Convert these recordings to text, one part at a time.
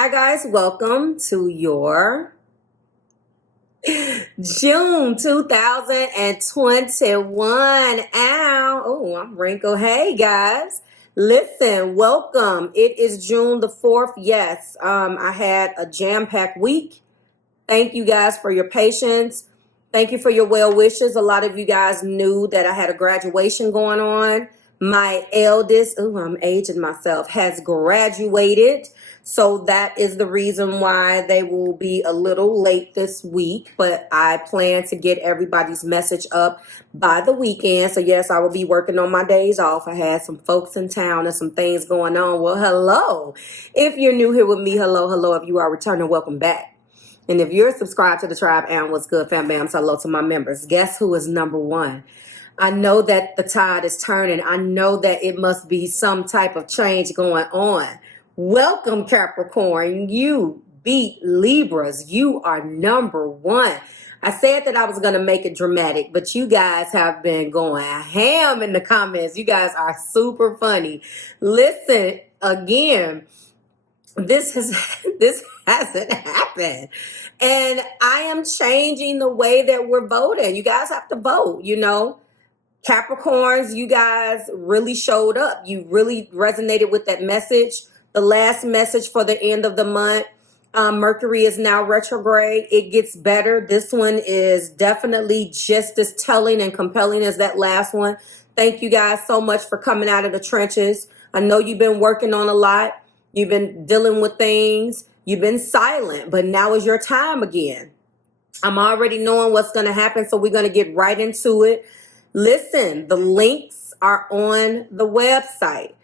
Hi guys, welcome to your June 2021. Ow. Oh, I'm wrinkled. Hey guys. Listen, welcome. It is June the 4th. Yes, I had a jam-packed week. Thank you guys for your patience. Thank you for your well wishes. A lot of you guys knew that I had a graduation going on. My eldest, I'm aging myself, has graduated. So that is the reason why they will be a little late this week. But I plan to get everybody's message up by the weekend. So yes, I will be working on my days off. I had some folks in town and some things going on. Well, hello. If you're new here with me, hello. If you are returning, welcome back. And if you're subscribed to the tribe, and what's good, fam bam, hello to my members. Guess who is number one? I know that the tide is turning. I know that it must be some type of change going on. Welcome, Capricorn. You beat Libras. You are number one. I said that I was going to make it dramatic, but you guys have been going ham in the comments. You guys are super funny. Listen, again, this hasn't happened. And I am changing the way that we're voting. You guys have to vote, Capricorns, you guys really showed up. You really resonated with that message. The last message for the end of the month, Mercury is now retrograde. It gets better. This one is definitely just as telling and compelling as that last one. Thank you guys so much for coming out of the trenches. I know you've been working on a lot. You've been dealing with things. You've been silent, but now is your time again. I'm already knowing what's going to happen, so we're going to get right into it. Listen, the links are on the website.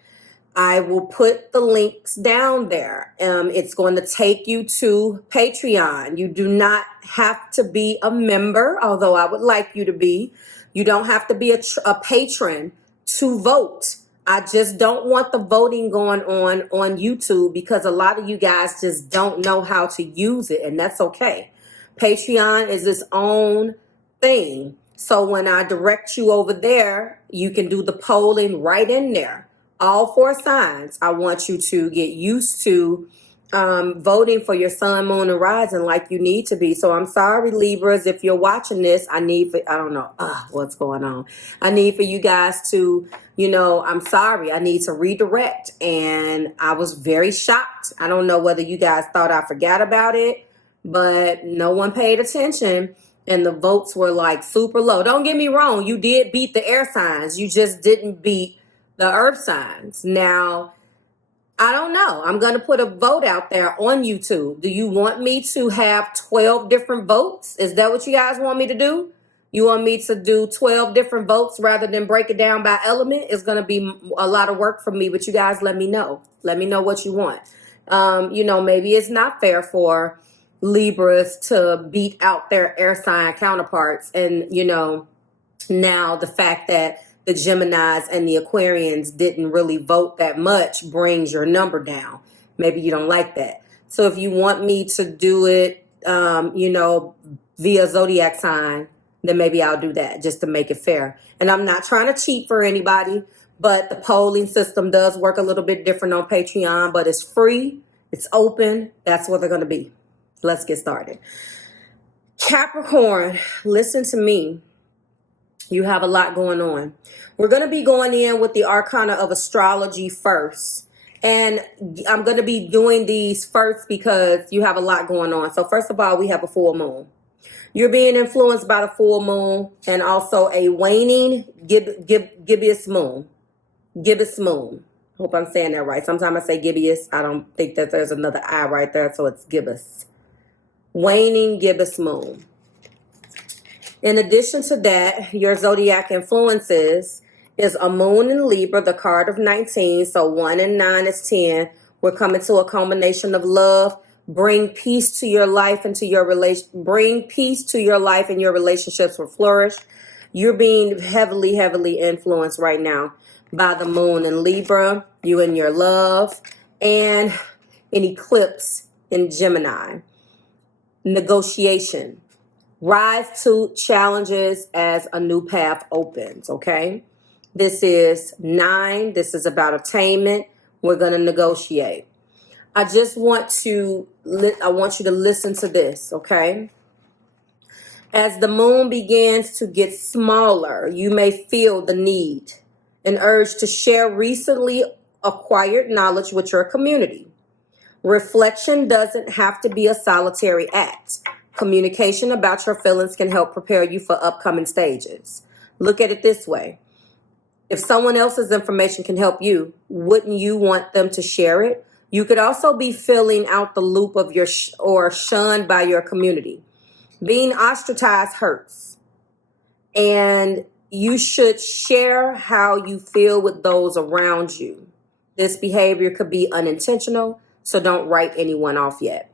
I will put the links down there. It's going to take you to Patreon. You do not have to be a member, although I would like you to be. You don't have to be a patron to vote. I just don't want the voting going on YouTube because a lot of you guys just don't know how to use it, and that's okay. Patreon is its own thing. So when I direct you over there, you can do the polling right in there. All 4 signs. I want you to get used to voting for your sun, moon, and rising like you need to be. So I'm sorry, Libras, if you're watching this, I don't know what's going on. I need for you guys to, I'm sorry. I need to redirect. And I was very shocked. I don't know whether you guys thought I forgot about it, but no one paid attention. And the votes were like super low. Don't get me wrong. You did beat the air signs. You just didn't beat the earth signs. Now, I don't know. I'm going to put a vote out there on YouTube. Do you want me to have 12 different votes? Is that what you guys want me to do? You want me to do 12 different votes rather than break it down by element? It's going to be a lot of work for me, but you guys let me know. Let me know what you want. Maybe it's not fair for Libras to beat out their air sign counterparts. And, now the fact that the Geminis and the Aquarians didn't really vote that much brings your number down. Maybe you don't like that. So if you want me to do it, via Zodiac sign, then maybe I'll do that just to make it fair. And I'm not trying to cheat for anybody, but the polling system does work a little bit different on Patreon, but it's free. It's open. That's what they're going to be. Let's get started. Capricorn, listen to me. You have a lot going on. We're going to be going in with the Arcana of Astrology first. And I'm going to be doing these first because you have a lot going on. So first of all, we have a full moon. You're being influenced by the full moon and also a waning gibbous moon. Gibbous moon. Hope I'm saying that right. Sometimes I say gibbous. I don't think that there's another I right there, so it's gibbous. Waning gibbous moon. In addition to that, your zodiac influences is a moon in Libra, the card of 19. So 1 and 9 is 10. We're coming to a combination of love. Bring peace to your life and to your bring peace to your life and your relationships will flourish. You're being heavily influenced right now by the moon in Libra, you and your love, and an eclipse in Gemini. Negotiation. Rise to challenges as a new path opens, okay? This is 9. This is about attainment. We're going to negotiate. I just want to, I want you to listen to this, okay? As the moon begins to get smaller, you may feel the need, an urge to share recently acquired knowledge with your community. Reflection doesn't have to be a solitary act. Communication about your feelings can help prepare you for upcoming stages. Look at it this way. If someone else's information can help you, wouldn't you want them to share it? You could also be filling out the loop of your or shunned by your community. Being ostracized hurts, and you should share how you feel with those around you. This behavior could be unintentional, so don't write anyone off yet.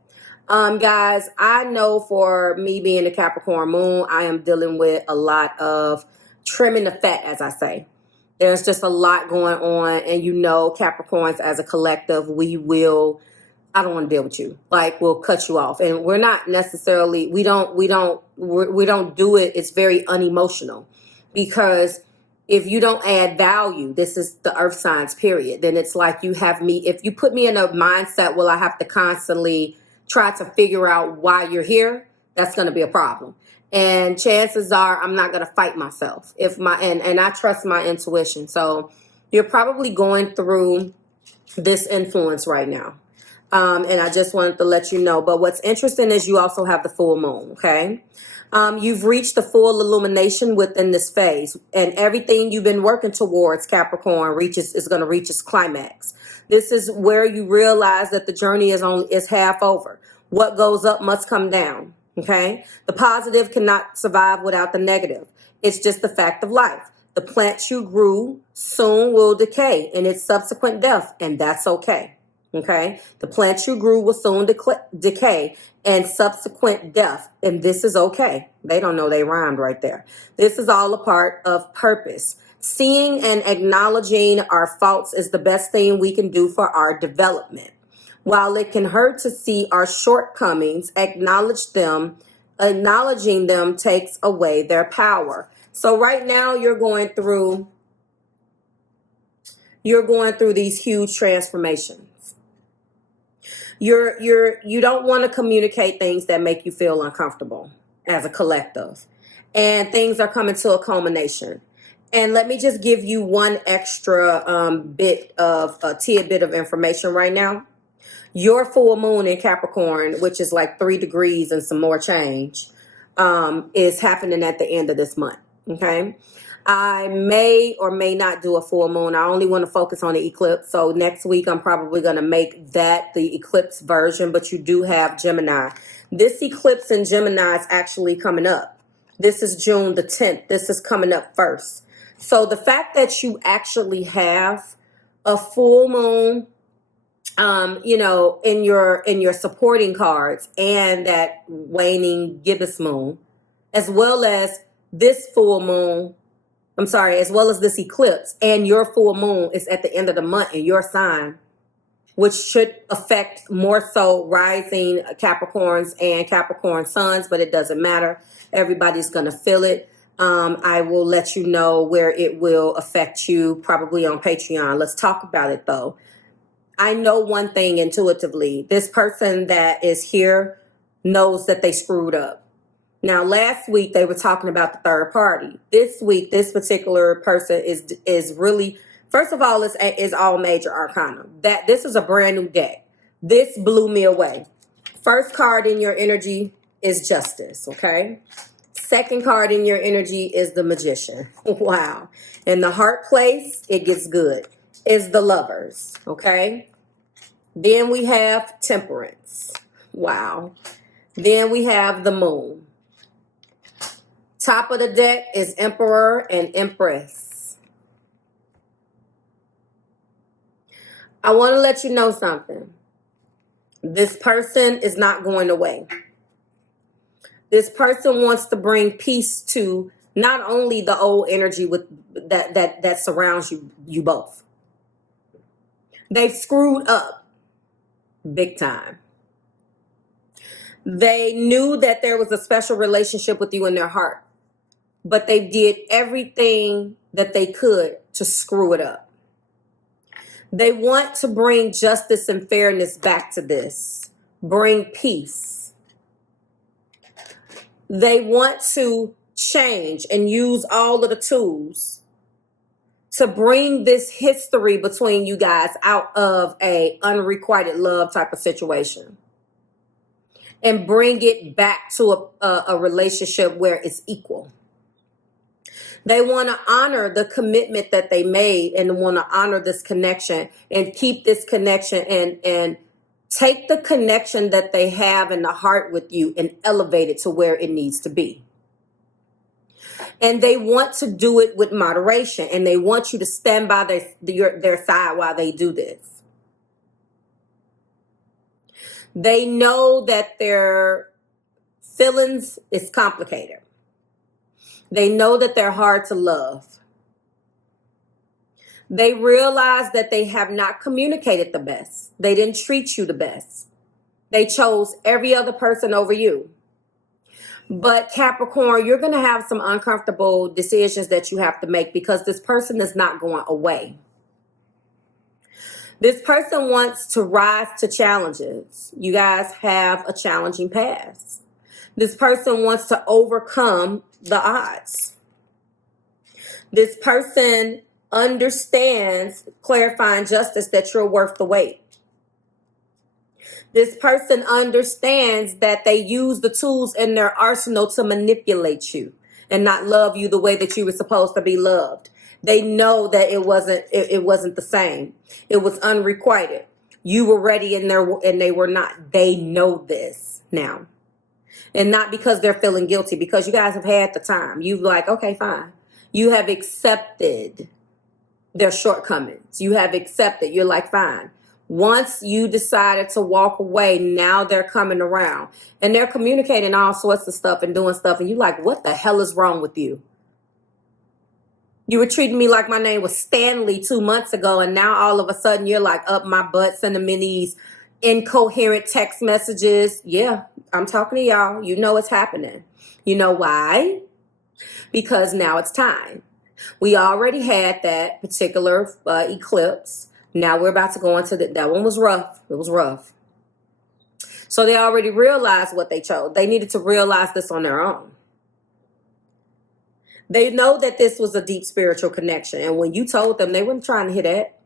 Guys, I know for me being a Capricorn moon, I am dealing with a lot of trimming the fat, as I say. There's just a lot going on, and you know, Capricorns as a collective, we will, I don't want to deal with you. Like, we'll cut you off. And we're not necessarily, we don't do it. It's very unemotional, because if you don't add value, this is the earth signs period, then it's like you have me, if you put me in a mindset, well, I have to constantly try to figure out why you're here, that's going to be a problem. And chances are I'm not going to fight myself and I trust my intuition. So you're probably going through this influence right now. And I just wanted to let you know. But what's interesting is you also have the full moon, okay? You've reached the full illumination within this phase, and everything you've been working towards, Capricorn, is going to reach its climax. This is where you realize that the journey is half over. What goes up must come down, okay? The positive cannot survive without the negative. It's just the fact of life. The plant you grew soon will decay in its subsequent death, and that's okay. Okay, the plant you grew will soon decay and subsequent death, and this is okay. They don't know they rhymed right there. This is all a part of purpose. Seeing and acknowledging our faults is the best thing we can do for our development. While it can hurt to see our shortcomings, acknowledging them takes away their power. So right now you're going through these huge transformations. You don't want to communicate things that make you feel uncomfortable as a collective, and things are coming to a culmination. And let me just give you one extra tidbit of information right now. Your full moon in Capricorn, which is like 3 degrees and some more change, is happening at the end of this month. Okay. I may or may not do a full moon. I only want to focus on the eclipse. So next week, I'm probably going to make that the eclipse version, but you do have Gemini. This eclipse in Gemini is actually coming up. This is June the 10th. This is coming up first. So the fact that you actually have a full moon, in your supporting cards, and that waning gibbous moon, as well as this full moon, as well as this eclipse, and your full moon is at the end of the month in your sign, which should affect more so rising Capricorns and Capricorn suns, but it doesn't matter. Everybody's going to feel it. I will let you know where it will affect you, probably on Patreon. Let's talk about it, though. I know one thing intuitively. This person that is here knows that they screwed up. Now, last week they were talking about the third party. This week, this particular person is really, first of all, is all major arcana. That this is a brand new deck. This blew me away. First card in your energy is Justice, okay? Second card in your energy is the Magician. Wow. In the heart place, it gets good. Is the Lovers, okay? Then we have Temperance. Wow. Then we have the Moon. Top of the deck is Emperor and Empress. I want to let you know something. This person is not going away. This person wants to bring peace to not only the old energy with that surrounds you both. They've screwed up big time. They knew that there was a special relationship with you in their heart, but they did everything that they could to screw it up. They want to bring justice and fairness back to this. Bring peace. They want to change and use all of the tools to bring this history between you guys out of a unrequited love type of situation and bring it back to a relationship where it's equal. They want to honor the commitment that they made and want to honor this connection and keep this connection and take the connection that they have in the heart with you and elevate it to where it needs to be. And they want to do it with moderation, and they want you to stand by their side while they do this. They know that their feelings is complicated. They know that they're hard to love. They realize that they have not communicated the best. They didn't treat you the best. They chose every other person over you. But Capricorn, you're going to have some uncomfortable decisions that you have to make because this person is not going away. This person wants to rise to challenges. You guys have a challenging past. This person wants to overcome the odds. This person understands clarifying justice that you're worth the wait. This person understands that they use the tools in their arsenal to manipulate you and not love you the way that you were supposed to be loved. They know that it wasn't the same. It was unrequited. You were ready and they were not. They know this now. And not because they're feeling guilty, because you guys have had the time. You've like, okay, fine. You have accepted their shortcomings. You have accepted. You're like, fine. Once you decided to walk away, now they're coming around. And they're communicating all sorts of stuff and doing stuff. And you're like, what the hell is wrong with you? You were treating me like my name was Stanley 2 months ago. And now all of a sudden you're like up my butt, sending me these incoherent text messages. Yeah, I'm talking to y'all. You know it's happening. You know why? Because now it's time. We already had that particular eclipse. Now we're about to go into that one was rough. It was rough. So they already realized what they chose. They needed to realize this on their own. They know that this was a deep spiritual connection. And when you told them, they weren't trying to hear that.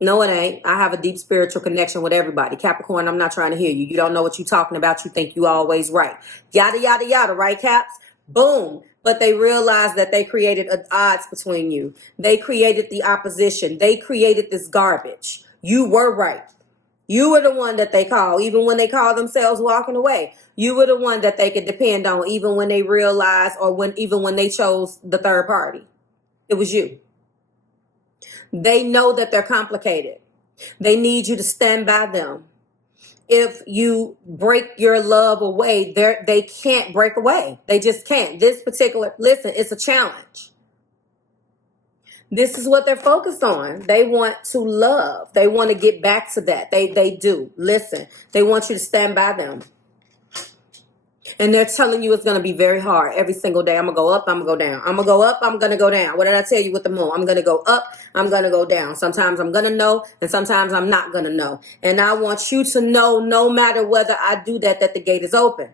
No, it ain't. I have a deep spiritual connection with everybody. Capricorn, I'm not trying to hear you. You don't know what you're talking about. You think you always right. Yada, yada, yada, right, Caps? Boom. But they realized that they created odds between you. They created the opposition. They created this garbage. You were right. You were the one that they call, even when they call themselves walking away. You were the one that they could depend on, even when they realized even when they chose the third party. It was you. They know that they're complicated. They need you to stand by them. If you break your love away, they can't break away. They just can't. Listen, it's a challenge. This is what they're focused on. They want to love. They want to get back to that. They do. Listen, they want you to stand by them. And they're telling you it's going to be very hard every single day. I'm going to go up, I'm going to go down. I'm going to go up, I'm going to go down. What did I tell you with the moon? I'm going to go up, I'm going to go down. Sometimes I'm going to know, and sometimes I'm not going to know. And I want you to know, no matter whether I do that the gate is open.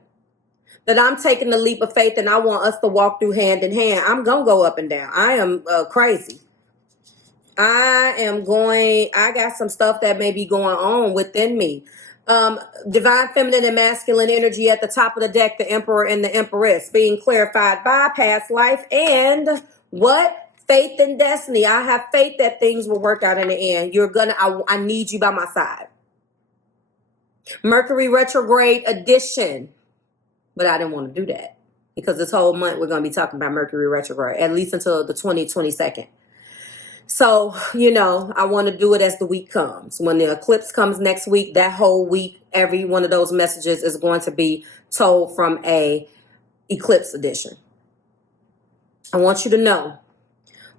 That I'm taking the leap of faith, and I want us to walk through hand in hand. I'm going to go up and down. I am crazy. I got some stuff that may be going on within me. Divine feminine and masculine energy at the top of the deck, the emperor and the empress being clarified by past life and what? Faith and destiny. I have faith that things will work out in the end. I need you by my side. Mercury retrograde addition. But I didn't want to do that because this whole month we're going to be talking about Mercury retrograde, at least until the 22nd. So, I want to do it as the week comes. When the eclipse comes next week, that whole week, every one of those messages is going to be told from a eclipse edition. I want you to know,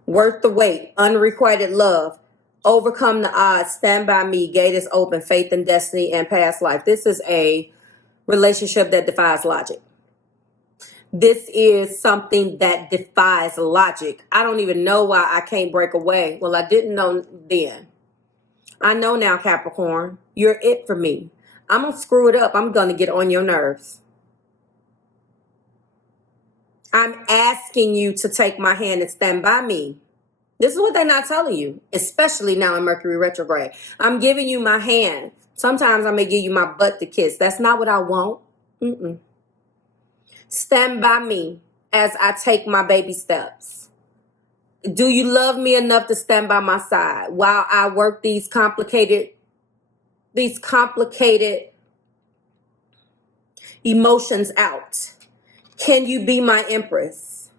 worth the wait, unrequited love, overcome the odds, stand by me, gate is open, faith and destiny, and past life. This is a relationship that defies logic. This is something that defies logic. I don't even know why I can't break away. Well, I didn't know then. I know now, Capricorn. You're it for me. I'm going to screw it up. I'm going to get on your nerves. I'm asking you to take my hand and stand by me. This is what they're not telling you, especially now in Mercury retrograde. I'm giving you my hand. Sometimes I may give you my butt to kiss. That's not what I want. Mm-mm. Stand by me as I take my baby steps. Do you love me enough to stand by my side while I work these complicated emotions out? Can you be my empress?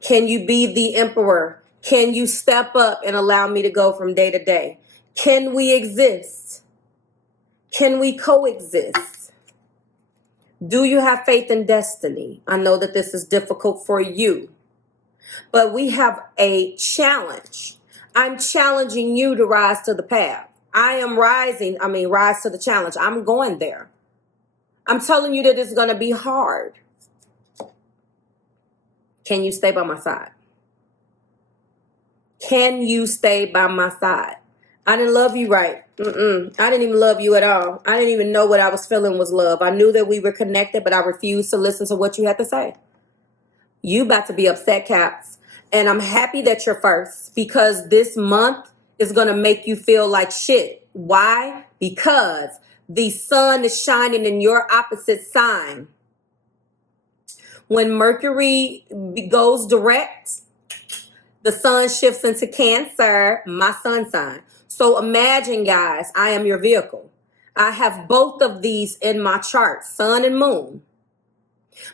Can you be the emperor? Can you step up and allow me to go from day to day? Can we exist? Can we coexist? Do you have faith in destiny? I know that this is difficult for you, but we have a challenge. I'm challenging you to rise to the path. Rise to the challenge. I'm going there. I'm telling you that it's going to be hard. Can you stay by my side? Can you stay by my side? I didn't love you right. I didn't even love you at all. I didn't even know what I was feeling was love. I knew that we were connected, but I refused to listen to what you had to say. You about to be upset, Caps. And I'm happy that you're first, because this month is going to make you feel like shit. Why? Because the sun is shining in your opposite sign. When Mercury goes direct, the sun shifts into Cancer, my sun sign. So imagine, guys, I am your vehicle. I have both of these in my chart, sun and moon.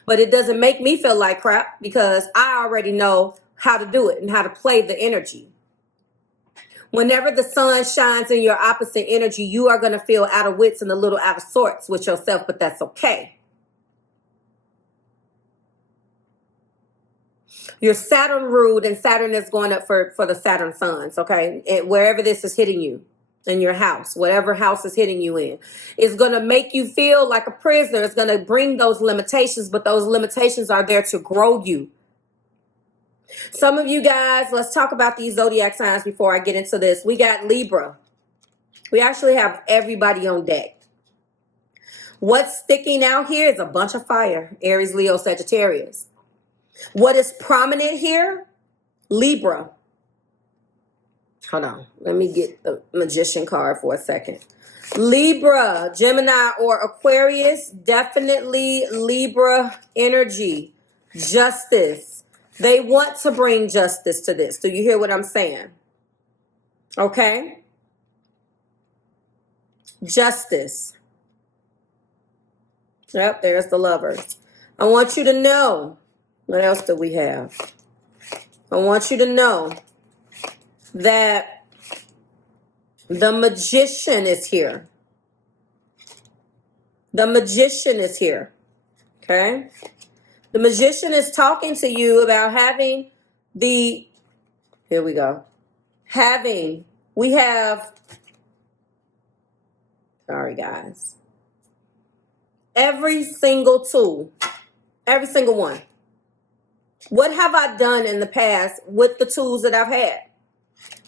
But it doesn't make me feel like crap because I already know how to do it and how to play the energy. Whenever the sun shines in your opposite energy, you are going to feel out of wits and a little out of sorts with yourself, but that's okay. Your Saturn ruled, and Saturn is going up for the Saturn suns, okay? And wherever this is hitting you in your house, whatever house is hitting you in, it's going to make you feel like a prisoner. It's going to bring those limitations, but those limitations are there to grow you. Some of you guys, let's talk about these zodiac signs before I get into this. We got Libra. We actually have everybody on deck. What's sticking out here is a bunch of fire. Aries, Leo, Sagittarius. What is prominent here? Libra. Hold on. Let me get the Magician card for a second. Libra, Gemini, or Aquarius. Definitely Libra energy. Justice. They want to bring justice to this. Do you hear what I'm saying? Okay? Justice. Yep, there's the Lovers. I want you to know. What else do we have? I want you to know that the Magician is here. The Magician is here. Okay? The Magician is talking to you about having the... Here we go. We have... Sorry, guys. Every single tool. Every single one. What have I done in the past with the tools that I've had?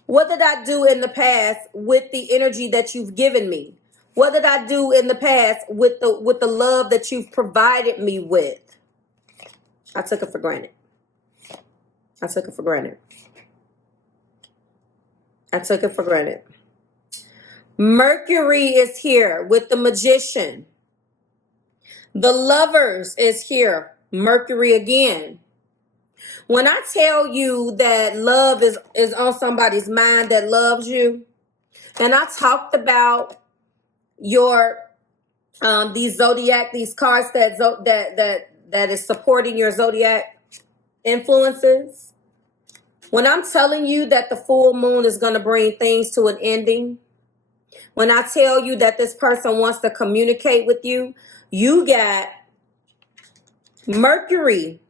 What did I do in the past with the energy that you've given me? What did I do in the past with the love that you've provided me with? I took it for granted. I took it for granted. I took it for granted. Mercury is here with the Magician. The Lovers is here. Mercury again. When I tell you that love is on somebody's mind that loves you, and I talked about your these zodiac, these cards that is supporting your zodiac influences. When I'm telling you that the full moon is going to bring things to an ending, when I tell you that this person wants to communicate with you, you got Mercury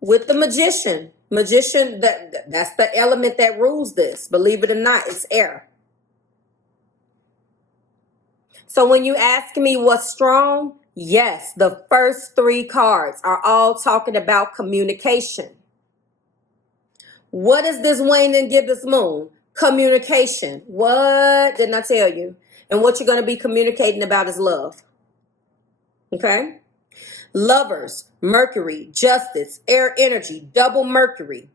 with the Magician. Magician, that's the element that rules this. Believe it or not, it's air. So when you ask me what's strong, yes, the first three cards are all talking about communication. What is this waning gibbous moon? Communication. What didn't I tell you? And what you're going to be communicating about is love. Okay? Lovers, Mercury, justice, air energy, double Mercury.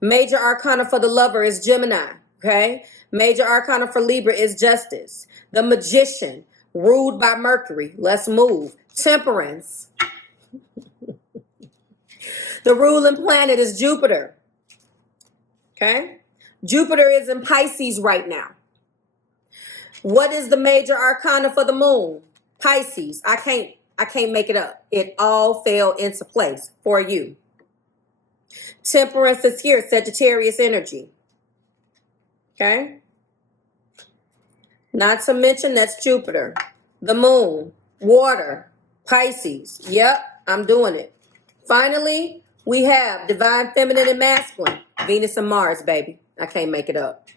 Major arcana for the lover is Gemini. Okay? Major arcana for Libra is justice. The magician, ruled by Mercury. Let's move. Temperance. The ruling planet is Jupiter. Okay? Jupiter is in Pisces right now. What is the major arcana for the moon? Pisces. I can't make it up. It all fell into place for you. Temperance is here, Sagittarius energy. Okay? Not to mention that's Jupiter. The moon, water, Pisces. Yep, I'm doing it. Finally, we have divine feminine and masculine. Venus and Mars, baby. I can't make it up.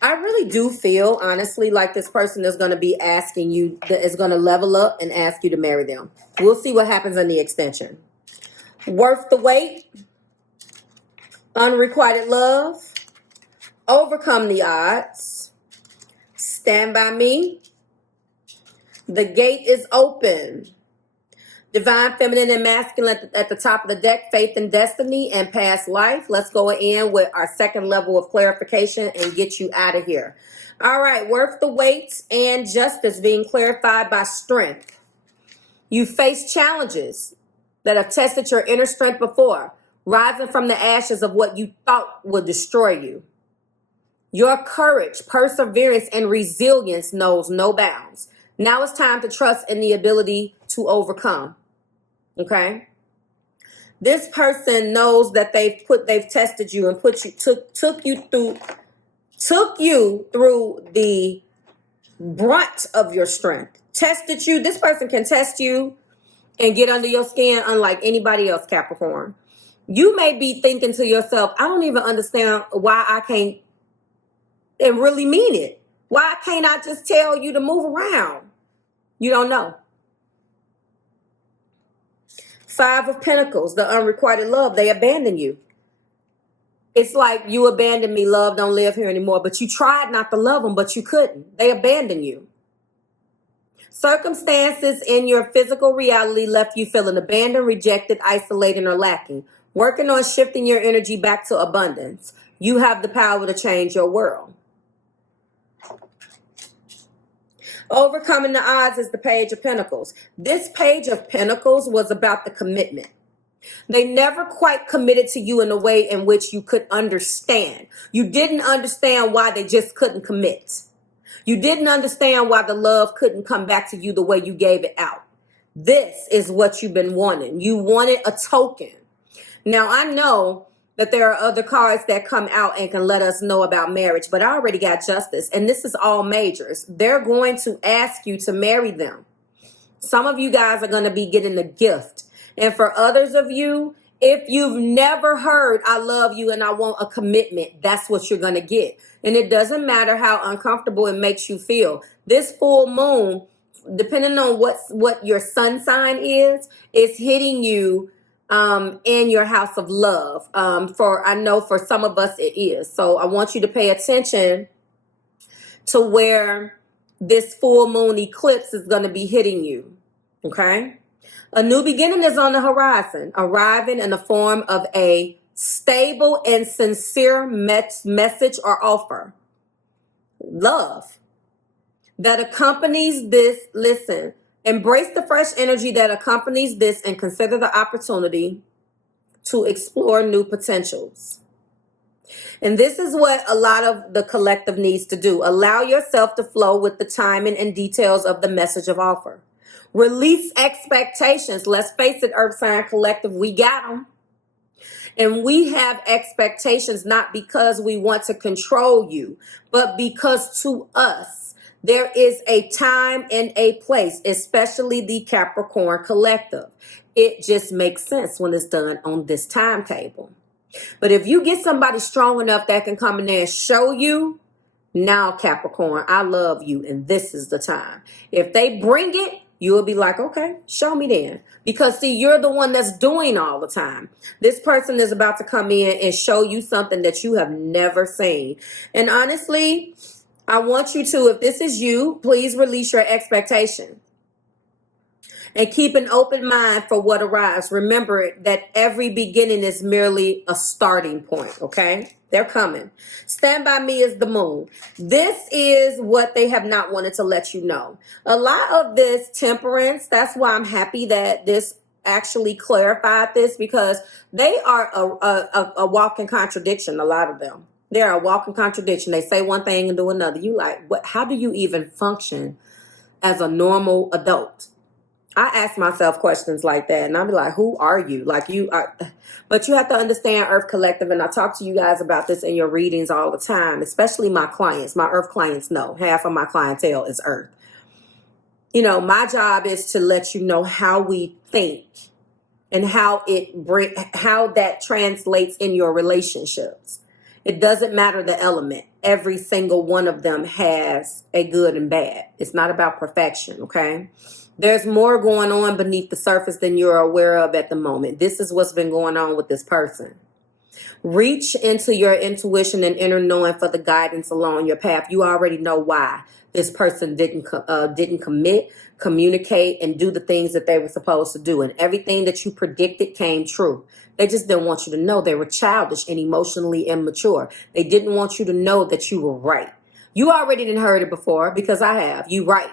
I really do feel, honestly, like this person is going to be asking you, is going to level up and ask you to marry them. We'll see what happens in the extension. Worth the wait. Unrequited love. Overcome the odds. Stand by me. The gate is open. Divine feminine and masculine at the top of the deck, faith and destiny and past life. Let's go in with our second level of clarification and get you out of here. All right, worth the wait and justice being clarified by strength. You face challenges that have tested your inner strength before, rising from the ashes of what you thought would destroy you. Your courage, perseverance, and resilience knows no bounds. Now it's time to trust in the ability to overcome. Okay? This person knows that they've tested you and took you through the brunt of your strength. Tested you. This person can test you and get under your skin unlike anybody else, Capricorn. You may be thinking to yourself, I don't even understand why I can't, and really mean it. Why can't I just tell you to move around? You don't know. Five of Pentacles, the unrequited love, they abandon you. It's like you abandoned me, love, don't live here anymore. But you tried not to love them, but you couldn't. They abandoned you. Circumstances in your physical reality left you feeling abandoned, rejected, isolated, or lacking. Working on shifting your energy back to abundance. You have the power to change your world. Overcoming the odds is the Page of Pentacles. This Page of Pentacles was about the commitment. They never quite committed to you in a way in which you could understand. You didn't understand why they just couldn't commit. You didn't understand why the love couldn't come back to you the way you gave it out. This is what you've been wanting. You wanted a token. Now, I know that there are other cards that come out and can let us know about marriage, but I already got justice, and this is all majors. They're going to ask you to marry them. Some of you guys are going to be getting a gift. And for others of you, if you've never heard, I love you and I want a commitment, that's what you're going to get. And it doesn't matter how uncomfortable it makes you feel. This full moon, depending on what your sun sign is hitting you in your house of love. I know for some of us it is. So I want you to pay attention to where this full moon eclipse is going to be hitting you. Okay? A new beginning is on the horizon, arriving in the form of a stable and sincere message or offer. Love that accompanies this. Listen. Embrace the fresh energy that accompanies this and consider the opportunity to explore new potentials. And this is what a lot of the collective needs to do. Allow yourself to flow with the timing and details of the message of offer. Release expectations. Let's face it, Earth Sign Collective, we got them. And we have expectations not because we want to control you, but because to us, there is a time and a place, especially the Capricorn Collective. It just makes sense when it's done on this timetable. But if you get somebody strong enough that can come in there and show you, now Capricorn, I love you and this is the time. If they bring it, You will be like, okay, show me then. Because see, you're the one that's doing all the time. This person is about to come in and show you something that you have never seen. And honestly, I want you to, if this is you, please release your expectation. And keep an open mind for what arrives. Remember that every beginning is merely a starting point, okay? They're coming. Stand by me is the moon. This is what they have not wanted to let you know. A lot of this temperance, that's why I'm happy that this actually clarified this, because they are a walking contradiction, a lot of them. They're a walking contradiction. They say one thing and do another. You like, what? How do you even function as a normal adult? I ask myself questions like that, and I'll be like, who are you? Like, you are, but you have to understand Earth Collective, and I talk to you guys about this in your readings all the time, especially my clients. My Earth clients know half of my clientele is Earth. You know, my job is to let you know how we think and how that translates in your relationships. It doesn't matter the element. Every single one of them has a good and bad. It's not about perfection, okay? There's more going on beneath the surface than you're aware of at the moment. This is what's been going on with this person. Reach into your intuition and inner knowing for the guidance along your path. You already know why this person didn't commit, communicate, and do the things that they were supposed to do. And everything that you predicted came true. They just didn't want you to know they were childish and emotionally immature. They didn't want you to know that you were right. You already didn't heard it before, because I have. You right.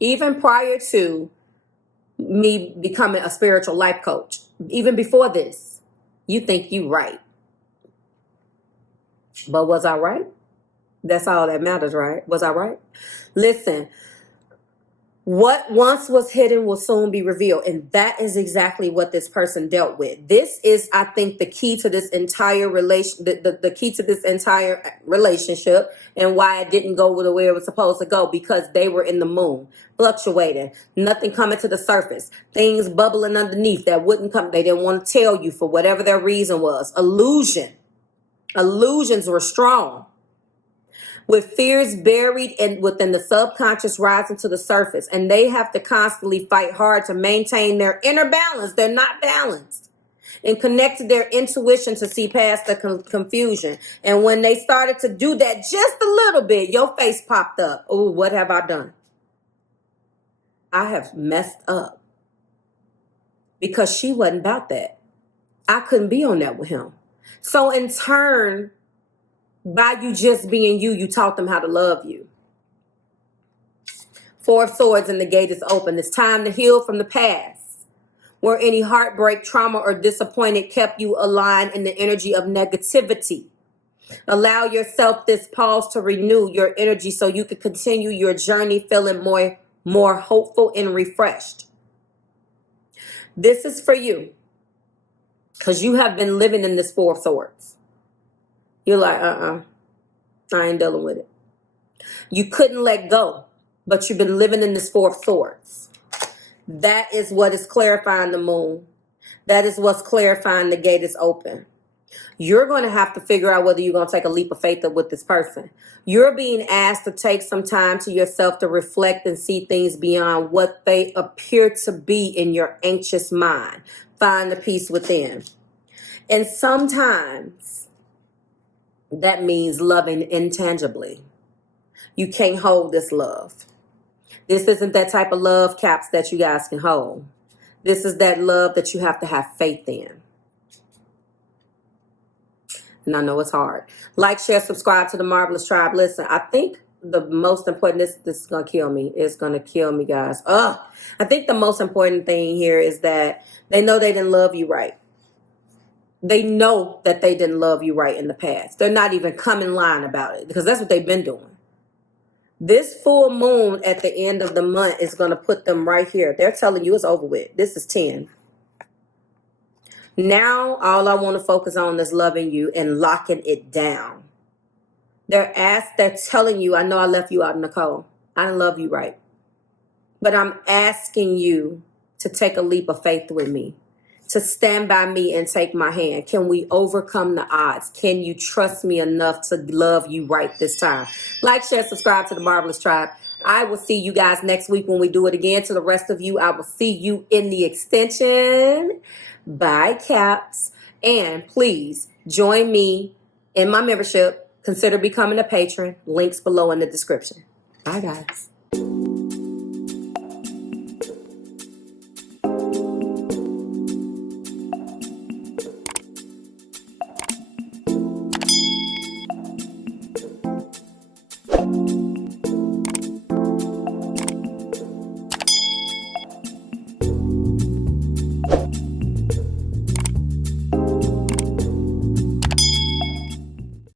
Even prior to me becoming a spiritual life coach, even before this, you think you right. But was I right? That's all that matters, right? Was I right? Listen, what once was hidden will soon be revealed. And that is exactly what this person dealt with. This is, I think, the key to this entire the key to this entire relationship, and why it didn't go the way it was supposed to go, because they were in the moon, fluctuating, nothing coming to the surface, things bubbling underneath that wouldn't come. They didn't want to tell you for whatever their reason was. Illusions were strong, with fears buried and within the subconscious rising to the surface. And they have to constantly fight hard to maintain their inner balance. They're not balanced. And connect to their intuition to see past the confusion. And when they started to do that just a little bit, your face popped up. Oh, what have I done? I have messed up. Because she wasn't about that. I couldn't be on that with him. So in turn, by you just being you, you taught them how to love you. Four of Swords and the gate is open. It's time to heal from the past, where any heartbreak, trauma, or disappointment kept you aligned in the energy of negativity. Allow yourself this pause to renew your energy so you can continue your journey feeling more hopeful and refreshed. This is for you, because you have been living in this Four of Swords. You're like, I ain't dealing with it. You couldn't let go, but you've been living in this Four of Swords. That is what is clarifying the moon. That is what's clarifying the gate is open. You're going to have to figure out whether you're going to take a leap of faith with this person. You're being asked to take some time to yourself to reflect and see things beyond what they appear to be in your anxious mind. Find the peace within. And sometimes that means loving intangibly. You can't hold this love. This isn't that type of love, Caps, that you guys can hold. This is that love that you have to have faith in. And I know it's hard. Like, share, subscribe to the Marvelous Tribe. Listen, I think the most important, this is going to kill me. It's going to kill me, guys. I think the most important thing here is that they know they didn't love you right. They know that they didn't love you right in the past. They're not even coming lying about it, because that's what they've been doing. This full moon at the end of the month is going to put them right here. They're telling you it's over with. This is 10. Now, all I want to focus on is loving you and locking it down. They're telling you, I know I left you out in the cold. I didn't love you right. But I'm asking you to take a leap of faith with me, to stand by me and take my hand. Can we overcome the odds? Can you trust me enough to love you right this time? Like, share, subscribe to the Marvelous Tribe. I will see you guys next week when we do it again. To the rest of you, I will see you in the extension. Bye, Caps. And please join me in my membership. Consider becoming a patron. Links below in the description. Bye, guys.